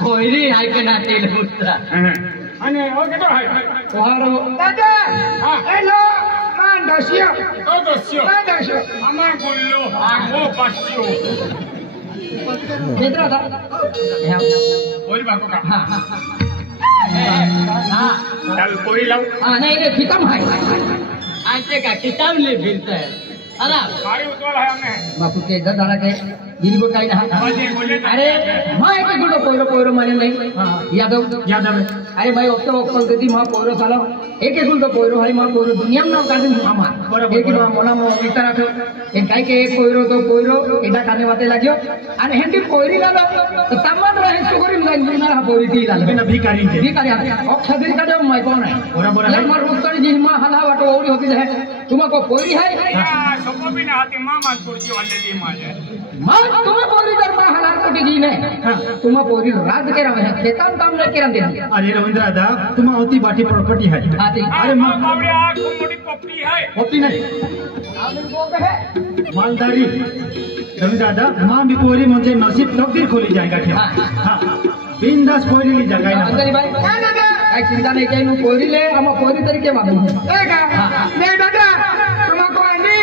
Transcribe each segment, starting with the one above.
कोयरी हाय के ना तेल मुस्ता आणि ओ केतो हाय कोहारो दादा हेलो मान दसियो तो दस्यो मान दसियो আমার বললো আগো পাচ্ছো बेदरा था ওই বাকো কা हां चल कोई लाओ हां नहीं रे खत्म है आंटे का किताब ले फिरता है अरे गाड़ी उतवाल है हमें बापू के इधर दादा के गिरी को टाइम बाजे बोले अरे मां के गुलो कोयरो कोयरो माने नहीं यादव यादव अरे भाई अब तो कल देती मां कोयरो सालो एक गुल तो कोयरो भाई मां कोयरो दुनिया में का दिन मामा एक मां मोना मो इतना रखो एक काई के एक कोयरो तो कोयरो एडा काने वाते लाग्यो अने हेंडी कोयरी लालो तो तमन रहे सुगरी में ना कोयरी दी लालो बिना भिखारी अक्षदिन का जो मैं कौन है बराबर है मर रुस्तरी जी मां हला वाटो ओरी होती है तुमको कोयरी है सब भी ना आती मामा कुर्सी वाले दी माजे मां तुम्हें कोयरी कर मां हला कोटी जी ने तुम कोयरी रात के रहे हैं खेतन काम ले के रंदे अरे रविंद्र दादा तुम औती बाटी प्रॉपर्टी है अरे मां बावड़े आंख मोटी पप्पी है होती नहीं आदमी को है मालदारी रविंद्र दादा मां भी कोयरी मुझे नसीब तकदीर खोली जाएगा क्या हां बिंदास कोयरी ली जगह ना अंजलि भाई काय चिंता नहीं कहीं कोयरी ले हम कोयरी तरीके मांगे नहीं दादा तुमको आनी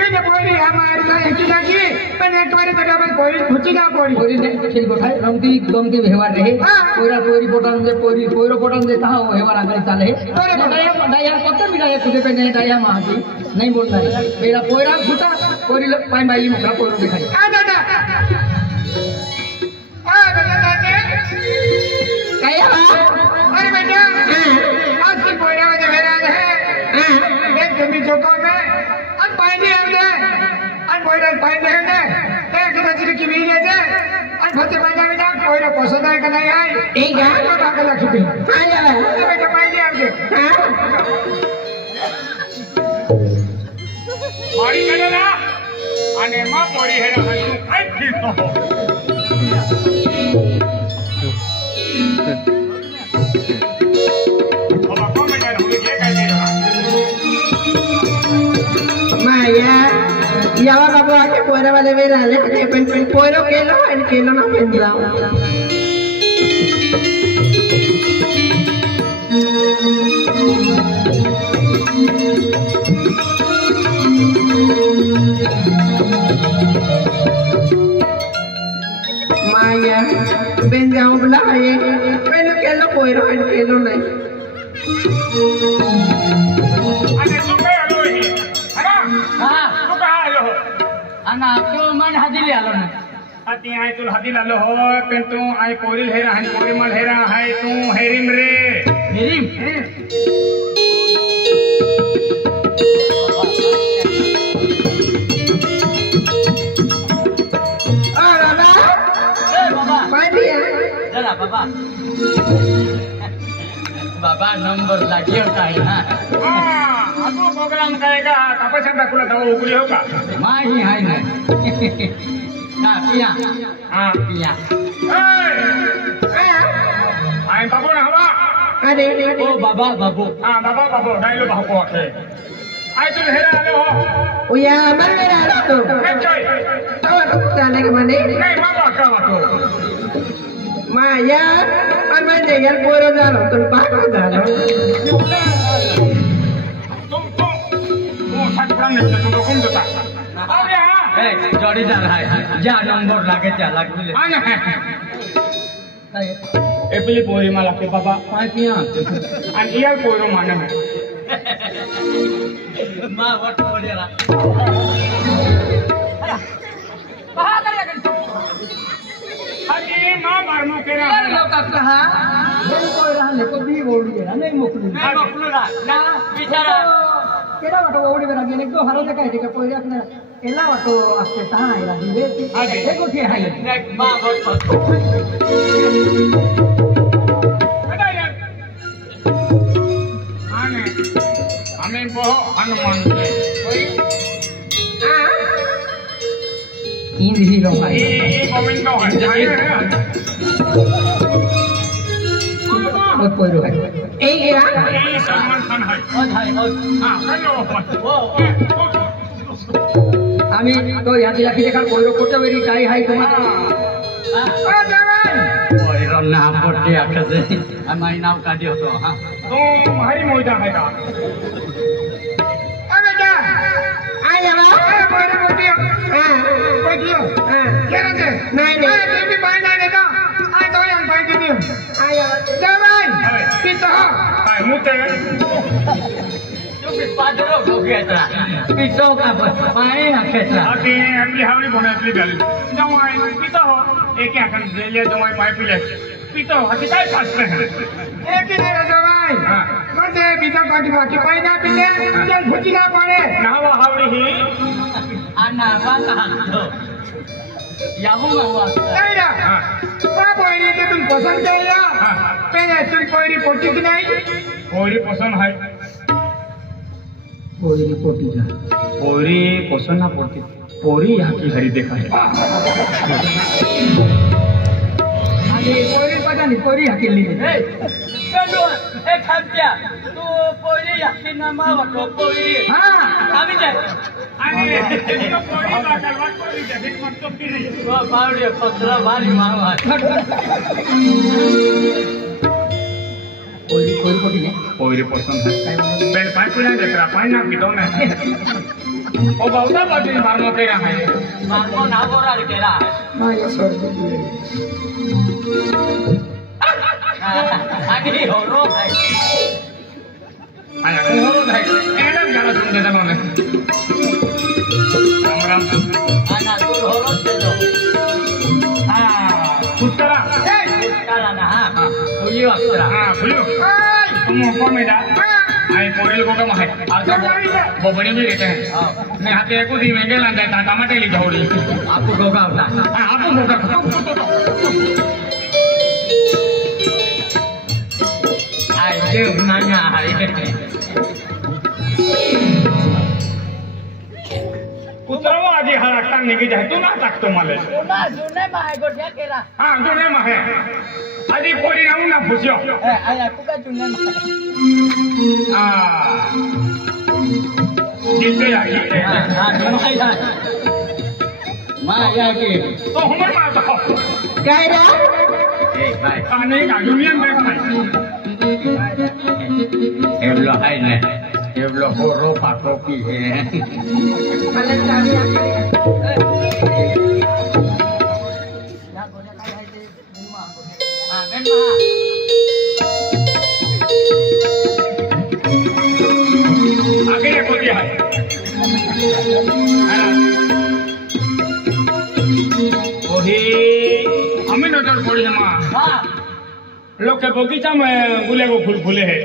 ये कोयरी हमारे का एक लगी पर एक बार तो डबल कोयरी खुची ना कोयरी ने ठीक उठाए रंगती गमती व्यवहार रहे कोयरा कोयरी पोटन दे कोयरी कोयरो पोटन दे कहां व्यवहार आगे चले डाया कत भी डाया खुदे पे नहीं डाया महाजी नहीं बोलना है मेरा कोयरा फूटा कोयरी पाई भाई मुखा कोयरो दिखाई दादा क्या अरे बेटा आज की कोयरा में मेरा है एक जमी चौका में अन पानी हमने अन कोयरा पानी हमने एक नजर की वीडियो है अन फते बाजा में कोयरा पसंद है कि नहीं है ठीक है तो आगे लग चुकी आया बेटा पानी हमने मारी करेला आणि मां पोरी है ना तू काय फिरतो बाबा कमेंट आहे होले ये काय देरा माया यावा बाबू आके कोयरा वाले वे राले आके पेन कोयरो केलो एंड केलो ना पेन जाओ माया बेन जाओ बुला ये पेन केलो कोयरो एंड केलो नहीं आणि तू काय आलो ही अरे हां तू काय आलो अना क्यों मन हदिली आलो ना अति आय तुल हदिल आलो हो पण तू आय पोरील हेरा आणि पोरी मल हेरा हाय तू हेरिम रे मेरी बाबा बाबा नंबर लागियो काय हां आपको प्रोग्राम करेगा तपस्या दाखवला तो उगली हो का माही हाय ना हां पिया हां पिया आय बाबू ना हवा अरे ओ बाबा बाबू हां बाबा बाबू डायलो बाबू आखे आय तुल हेरा आलो हो उया मन मेरा आलो तो काय काय तो जाने के माने काय बाबा का वाटो माया और मैं जगह कोयरो जानो तुम पागल जानो तुम सचपन नहीं तुम लोगों को देता अरे हां ए जोड़ीदार है जा नंबर लागे जा लाग मिले आना है एपली पोरी माला के बाबा पाई पिया आणि यार पोरो माने में मां वट पड़ेला कहां करिया कर अरे मां मारमो केरा लोग कहा बेन कोई रहा ले को भी ओड़ी है नहीं मोकलू नहीं मोकलू ना बिचारा केरा वटो ओड़ी बेरा गेने को हरो दे कहे के कोई रखना एला वटो आस्ते ता आइला दिवे ए गोठी हाय मां वट अरे यार आने हमें बहु हनुमान के कोई इन हीरो भाई ये कमेंट तो है बहुत कोई रोक ए गया ये सलमान खान है और हाय और हां हेलो आम्ही तो या दिला की देखा कोई रोक कोटे वेरी काय हाय तुम्हाला ओ जवान ओय ना पोटे आखते हमारी नाव काटी होतो हां तो मारी मोइदा है का अबे क्या आ जा बा मोरे मोटियो हां मोटियो हां क्या रे नहीं नहीं भी पानी नहीं देता आ तो हम पानी दे दियो आ जा भाई पीतो काय मुते जो भी पादरो हो गया था पीतो का पानी आखेता आके अपनी हावड़ी बने अपनी गली जवाई पीता हो एक आखन ले ले जवाई पाइप ले पीता हो हकी काय फास्ट है एक ही दे दो भाई हां मुझे पीतो काटी बाकी पानी ना पीले चल भुजी ना पड़े ना वो हावड़ी ही आना वा कहां तो याहू हुआ नहीं ना हां क्या बोली कि तुम पसंद किया हां पहले तुम कोई पोटी की नहीं कोरी पसंद है कोई रिपोर्ट जा कोरी पसंद ना पड़ती पोरी यहाँ की हरी देखा है अरे कोई पता नहीं कोई अकेली है ए चलो एक हाथ क्या तू पोरी यकीन ना मावा तो पोरी हां अभी जाए अरे इसको कोरी बाटल मत कोरी जैसे मत तो फिर वो बावड़े पत्रा भारी मावा कोई रिपोर्ट नहीं कोरी पसंद है पहले पाइप ले देख रहा पानी ना पीतो मैं ओ बहुता बाटी मारनो तेरा है मारो ना बोरा केरा मां ये सर आगे हो रो भाई आया हो भाई एडम गाना सुन दे दनो ने राम आना तू हो रो दे दो हां पुष्करा काला ना हां ये अक्षरा हां बोलो तुम ऊपर में जा आई पोरी लोगों का है और तो वो बड़ी भी रहते हैं मैं हाथ एक दी में गेला जाता टमाटर ली जाओड़ी आपको गोगा होता हां आपको होगा आई देव नाना हरी कुतरवा आधी हरा टांगने की जाए तू ना तक तो माले ना सुने माय गोटिया केरा हां दोने में है आधी पोरी ना ना फुसियो ए आया कुका चुने माय हां जिते आगे हां माया के तो हमर मार तो काय रे ए भाई पानी का यूनियन बैंक में एवलो है ने एवलो हो रोपा टोपी है भले चाबी आके हां बेन मा आगे ये को दिया है ओही हमें नजर पड़ी है मां हां लोग के बगीचा में गुलाब फूल फूले है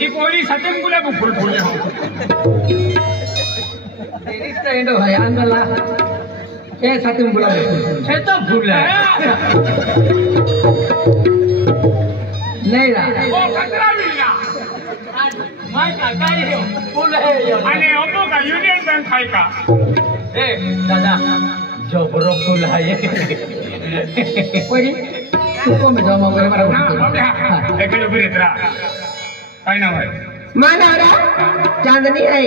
ये कोई सत्यम गुलाब फूल फूले हो तेरी फ्रेंड है अंगला ए सत्यम बुला छे तो फूल है नहीं रा ओ खतरा मिला माय का काय है फूल है ये अने ओपो का यूनियन बैंक है का ए दादा जो बरो फूल है ये कोई तुमको में जाओ मेरे बारे ना बाबे एक जो भी रहता काय नाम है माना रा चांदनी है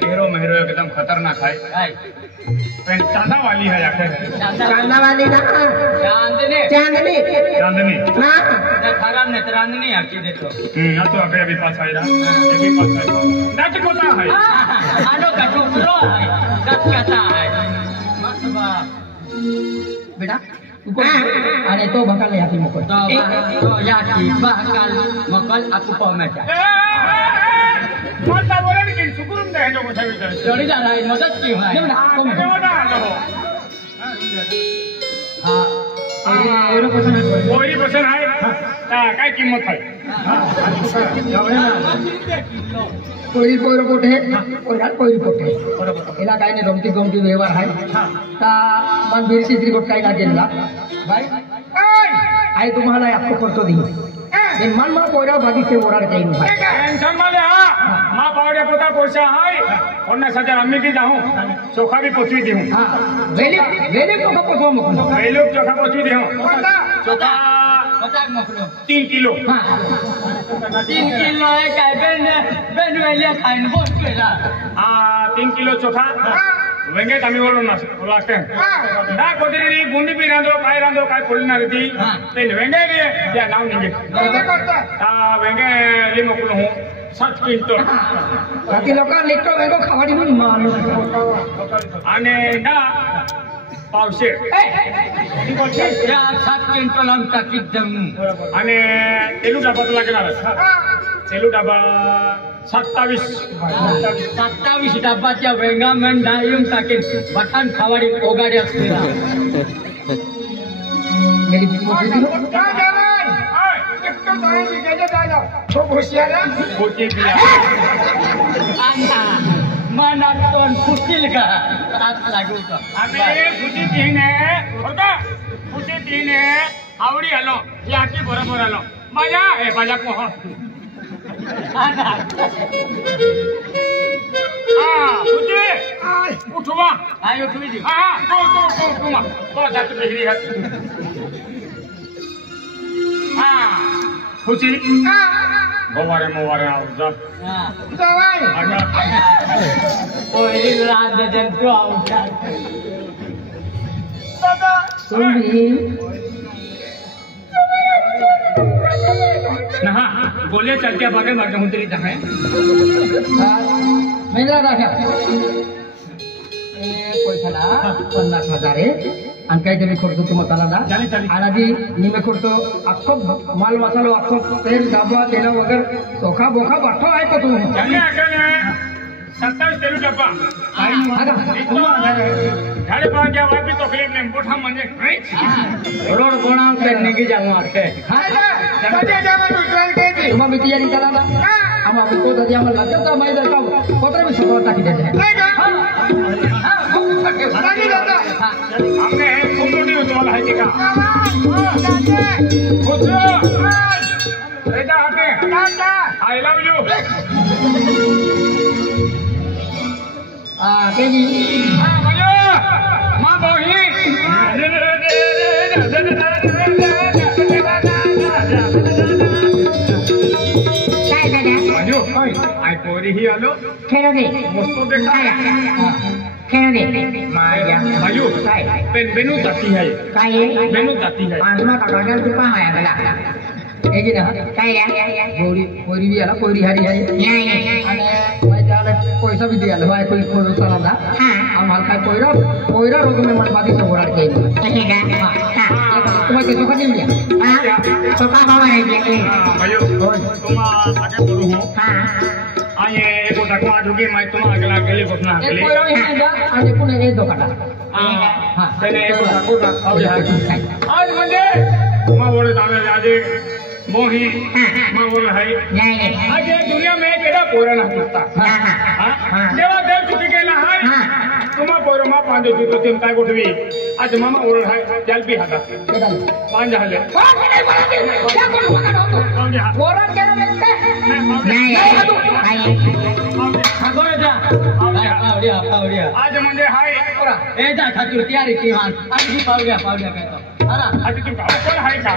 चेहरो मेहरो एकदम खतरनाक है हाय पेन चांदा वाली है आखिर चांदा वाली ना चांदनी चांदनी चांदनी ना ना खराब ने चांदनी आके देखो ना तो आगे अभी पास आएगा एक ही पास आएगा ना तो कोता है आनो का टुकड़ो है दस कथा है मसबा बेटा अरे तो बकल याती मकल तो याकी bakal mokol aku pomet ya मत बोले लेकिन सुकुरुम दे जो मुझे भी jadi cara मदद की है नहीं बेटा तुम हां एरो पसंद है कोई पसंद है काय कीमत है कोई रिपोर्ट है कोई रिपोर्ट है इला काय ने गमती गमती व्यवहार है ता मन वीर सिद्री कोट काय लागेला भाई आई तुम्हाला आपको करतो दी दिन मन मा पोरा बागी से ओरार चाहिए भाई टेंशन मत ले मां बावड़े पोता पैसा है और ना सजा अम्मी की जाऊं चोखा भी पहुंची दी हूं हां वेले वेले को पसो मको भाई लोग चोखा पहुंची दी हूं चोखा पचाक मखलो 3 किलो हां 3 किलो है काय बेन वेलिया खाइन बोस केला 3 किलो चोखा वेंगे तमी बोलो ना लास्ट टाइम ना कोदरी गुंडी भी रांदो काय पोलिना रती ते वेंगे के या नाव निगे वेंगे लिमकुल हूं 7 क्विंटल बाकी लोका लेको वेंगो खावाडी म्हणून मानो आणि ना पावशे या 7 क्विंटल हम टाकीत जमू आणि तेलू डबा लागणार तेलू डबा 27 डब्बाच्या वेंगा मन डायम टाकेन बटान खावाडी ओगाडी असते मेरी पोती दिलो मनात पण फुटतील का आज लागू का आम्ही खुशी तीने आवडी आलो याची बरोबर आलो माझ्या हे माझ्या पोह खुशी उठवा आयो तुम्ही जी तो जात बिहरी है खुशी मोवारे आओ जा पहिली रात जंतू आवडा तुम्ही नहा बोले चलते बागे मारते हूं तेरी जहां मेला राखा पैसाला 50,000 आणि काहीतरी करतो तुम्हाला ना आणि आधी निमे करतो अख्खो माल मसालो अख्खो तेल डाबा तेला वगैरे चोखा बोखा बाठो आहे का तू 27 तेलू डब्बा झाडे पाहून वापी तकलीफ नाही मोठा म्हणजे रोड कोणा करने की जाऊ आके तुम्हा मी तयारी करा ना आम्हा को तरी आम्हाला लागत माहिती का पत्र मी स्वतः टाकी द्यायचे हमने सुंदरी तुम्हाला आहे का रेदा हाते आई लव यू केजी मजा मां बही आई पोरी ही आलो खेळो दे मस्त देखा खेळो दे माया मायू पेन बेनू जाती है काय बेनू जाती है पांचवा काकाला तू पाहाया गेला केजी ना काय पोरी बी आला पोरी हारी आहे नाही आणि माझ्याला पैसा बी द्यायला बाय कोणी खोडू चला ना आम्हाला काय पोयरा रोग मी मला बाधी सोबत काही कसे का तुम्हाला सुखा देऊन द्या तो का बाबा आहे मायू तुम आगे बोलू हूं आये एको टाको आजुगी मैं तुम अगला अकेले घोषणा एक अकेले पोयरा येणार जा आणि पुन्हा एक दोकाटा हां चले एको टाको आज म्हणजे मां बोले ताने आज मोही मां बोले है नाही आज ये दुनिया में केडा पोरा ना पुसता देवा देव चुकी गेला हाय तुम्हा पोर मा पांजे जुतो तेम काय गोठवी आज मामा ओरड हाय जल भी हाता पांज झाले पोरा केलं नाही काय पावड्या आज म्हणजे हाय ए जा खातिर तयारी की हान आधी पावड्या कहतो आज तू गाव कोण हाय का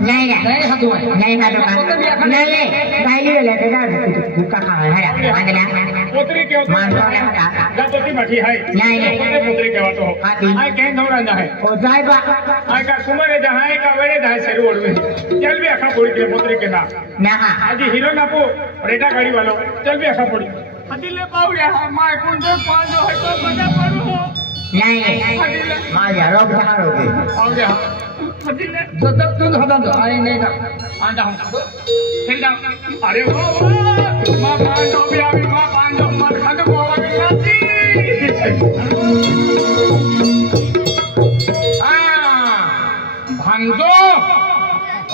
नाही नाही खातो नाही खातो नाही बाहेर गेले तर भुका खाणार मागला पोतरी केव मारतो जातोती माठी हाय नाही पोतरी केवातो हो आय केन धवरांजा हाय ओ जाय बा आय का कुमारे जहाय का वेळे जहाय सरी ओडवे चल भी अखा पोड़ी के पोतरी के ना ना आज हीरो ना पो रेटा गाड़ी वालो चल भी अखा पोड़ी हदिले पावड्या माय कोण दे पांजो है तो बजा पडू नाही माझ्या रोग होते पावड्या हदिले जतक तू हातात आणि नाही ना आंदा हूं खेल जा अरे वाह मां पांजो भी आवी मां पांजो मत खंड बोला की नाची भांजो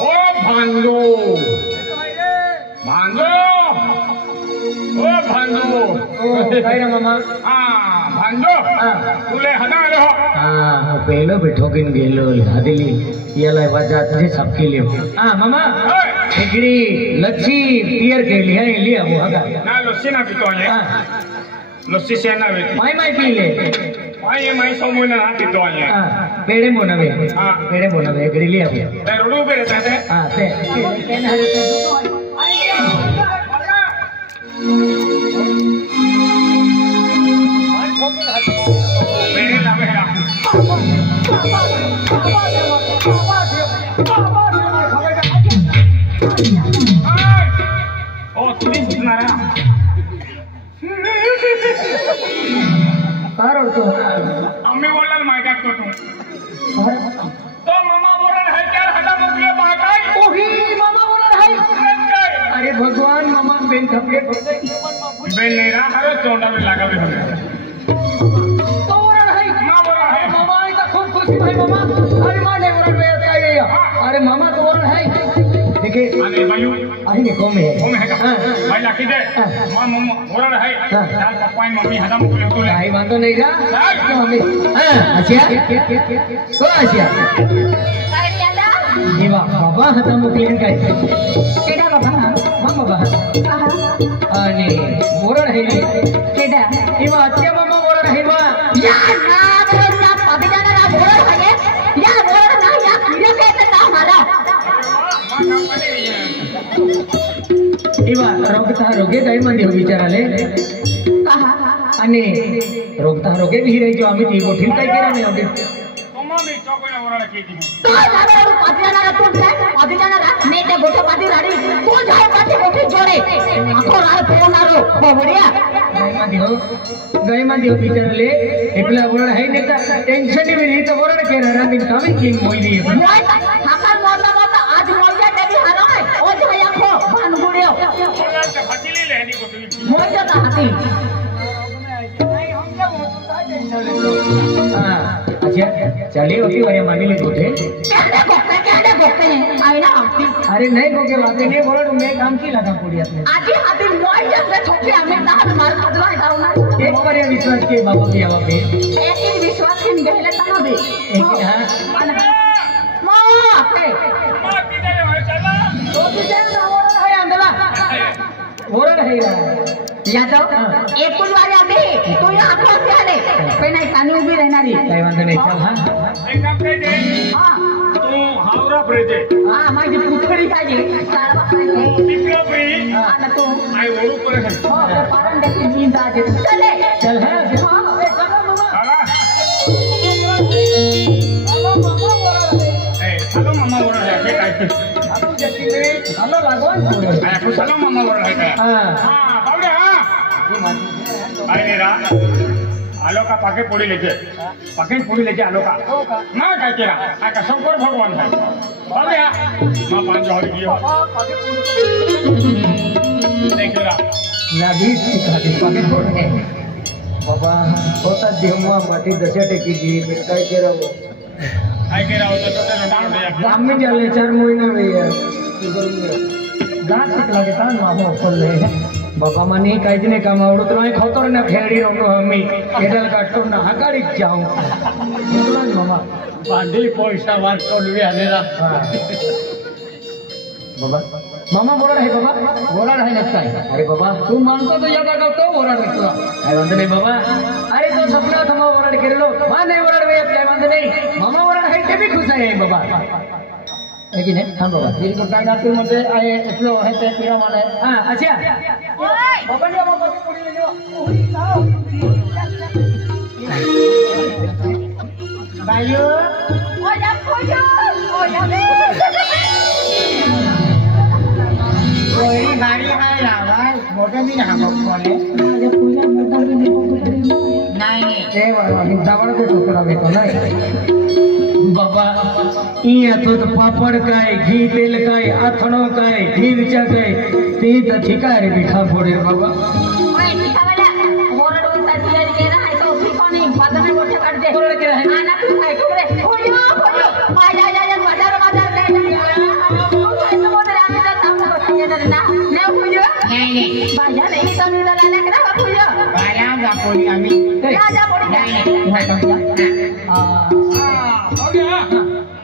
ओ भांजो भांजो ओ भांजो काय रे मामा भांजो तुले हना रहो पहिलो बेठोकीन गेलो आदिली याला वजा तुझे सबके लिए मामा एकड़ी लच्छी पियर के लिए है लिया वो हगा ना लस्सी ना पीतो है लस्सी से ना वे माई पी ले ये माई सोमो ना पीतो है पेड़े बोनवे एकड़ी लिया वो ते रोडू पे रहते हैं ते केन हरे मेरे नाम है ओ तुम्ही सुटणार आम्ही बोलाल माहिती तो तो मामा बोलल है क्या हटा मोकले बाकाई ओही मामा बोलत आहे अरे भगवान मामा बेन थपले बेन नहीं रहा हर चोंडा में लगा भी हमें तो बोलत आहे मां बोला है मामा आई का खूब खुशी भाई मामा अरे मां ने बोलत है क्या ये अरे मामा तो बोलत है देखिए अरे भाइयों अरे ने कौन है कौन है भाई लाकी दे मां मामा बोलल है चाल पप्पाई मम्मी हटा मोकले तो ले भाई वांदो नहीं जा तो हमें आशिया ओ आशिया ये बाबा हता मोकलेन काय केडा बाबा मामा बाबा आणि बोलत है केडा इवा आत्या मामा बोलत है बा या ना बोलना पगजाना ना बोल है या बोल ना या किरे के ना मारा मां नाम पडे इवा रोगे काय मध्ये हो विचाराले कहा आणि रोगे भी रही जो आम्ही ती गोठील काय केला नाही आम्ही मम्मी चौकोला ओरडा केली तो जावे पगजाना ना तू जाय पगजाना ना ने ते गोठे पाटी राडी तू जाय पाटी गोठी जोडे आखो राळ पोनारो खोबडिया गई मध्ये हो विचाराले एकला बोलत है ने टेंशन में नहीं तो बोलत के रहा दिन कामी की मोइली मोय हाका मोटा मोटा आज मोया देवी हारो है ओ जाय आखो भानगुडियो बोला तो हटिली लेनी को तुम मोय जाता हाती हां अच्छा चलिए होती वाले मानी ले गोठे क्या बोलते हैं आई ना आती अरे नहीं गोके बातें नहीं बोलत मैं काम की लगा पूरी अपने आधी हाती मोय जब छोटे हमें दाल मार खदवा है ना एक बार ये विश्वास के बाबा भी आवा पे एक ही विश्वास के गहले तनो दे एक हां मां आपे मां किधर है चला तो तुझे ना बोलत है अंदला बोलत है यार या तो एक कुल वाले आते तो ये आंखों से आले पे नहीं कानी उभी रहनारी काही वांदो नाही चल हां एक काम कर दे हां तू हावरा प्रेजे हां माझी पुतळी पाहिजे चार बापाने तिकडे प्री आता तू आई ओळू करे हो ते पारण देखील नींद आजे चले चल हां हां ए चलो मामा चला चलो मामा बोलत है ए चलो मामा बोल रहा है मैं काय आपू जती में चलो लागोन थोडे आया को चलो मामा बोल रहा है हां हां बावडे हां आई नेरा आलो का पाके पोड़ी लेके आलो का ना काय केला आका शंकर भगवान है बावडे मां पांच हरी गियो देखो रा नदी सिखाती पाके थोडे बाबा होता देवमा माटी दशा टेकी जी काय केरा वो काय केला होता तो डाउन दे आम्ही गेले 4 महिना वे दात शिकला के तान मामा खोलले बाबा मानी काहीच नाही काम आवडत नाही खातो ना खेळडी नको आम्ही केडल काटतो ना हकाळीत जाऊ तुला मामा बांधी पैसा वाटतो आलेला बाबा मामा बोलत आहे बाबा बोलत आहे नसताय अरे बाबा तू मानतो तो यादा करतो बोलत आहे तुला काय म्हणतो नाही बाबा अरे तो सपना थमा बोलत केलो मा नाही बोलत वे काय म्हणतो नाही मामा बोलत आहे ते भी खुश आहे बाबा है कि नहीं हां बाबा ये को काय नाते मध्ये आहे એટલો आहे ते पिरा माने हां अच्छा बाबा ने बाबा को पुडी ले लो ओही जाओ बायो ओ या कोई गाड़ी है यार मोटे भी ना बोले नहीं ते बाबा हिंदावळ को टोकरा बेतो नाही बाबा इया तो पापड़ काय घी तेल काय आथणो काय ढीरचा काय ते त ठिकारे बिखा फोडे बाबा ओए ठिकावला बोरड होता तियारी केरा है तो उसी को नहीं बदन गोठे काट दे बोरड केरा है आना तू काय करे ओयो माया या बाजार ले तो बोल आम्ही तर थांबलो होते ना ने ओयो नहीं बाजार नहीं तो मी तर आले करा ओयो बाला जा पोली आम्ही राजा बोल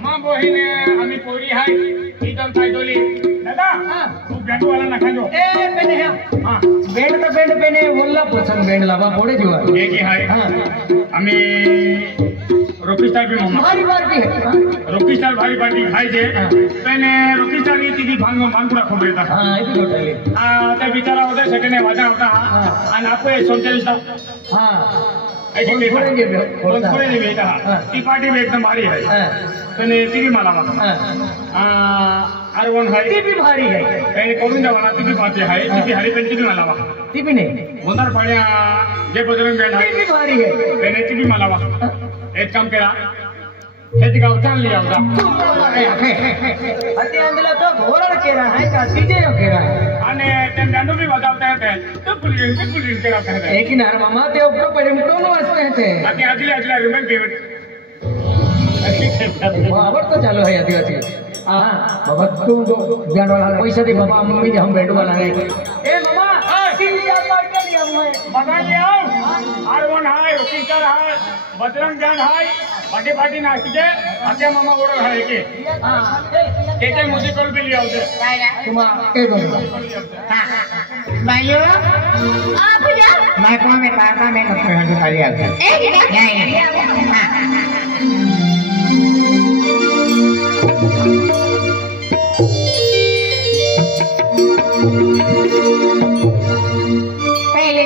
मां बहिने आम्ही पोरी हाय इदल काय दोली दादा तू बेंडू वाला ना खाजो ए पेने हां बेंड तो बेंड पेने बोलला पसंद बेंड लावा पोडे जुवा ये की हाय हां आम्ही रोकिस्टार भी मामा भारी बारती है रोकिस्टार भारी पार्टी खाय जे पेने रोकिस्टार ये तिदी भांगुरा खोबरेता हां इथे गोटले त्या बिचारा होते सेकंड वाजा होता आणि आपण 47 हां थोड़े बेटा ती पार्टी में एकदम भारी है तने ती भी मालावा आर1 है ती भी भारी है ए करून जावाना ती भी पार्टी है ती भी हरी पेन ती भी मालावा ती भी नहीं मुंदर पड़े जे बजरंग बैंड ती है भी भारी है तने ती भी मालावा एक काम करा खेती का उतार लिया होगा अति अंदला तो घोड़ा केरा है का सीजे केरा है आने तेम डांडू भी बजावते हैं तो पुलिस करा कहते हैं लेकिन हर मामा ते ऊपर पड़े टोनो वास्ते थे बाकी अगले रिमेंट पेमेंट बराबर तो चालू है आदिवासी हां बाबा तू जो बैंड वाला पैसा दे बाबा मम्मी जी हम बैंड वाला है ए मामा तीन चार पार्ट कर लिया मैं बगा ले आओ आर1 है ओकिंचर है बजरंग बैंड है पार्टी पार्टी नाच के आके मामा ओर है के म्यूजिकल भी लिया होते तुम के बोलो भाइयों भैया मैं कौन में काका में नौकरी कर लिया पहले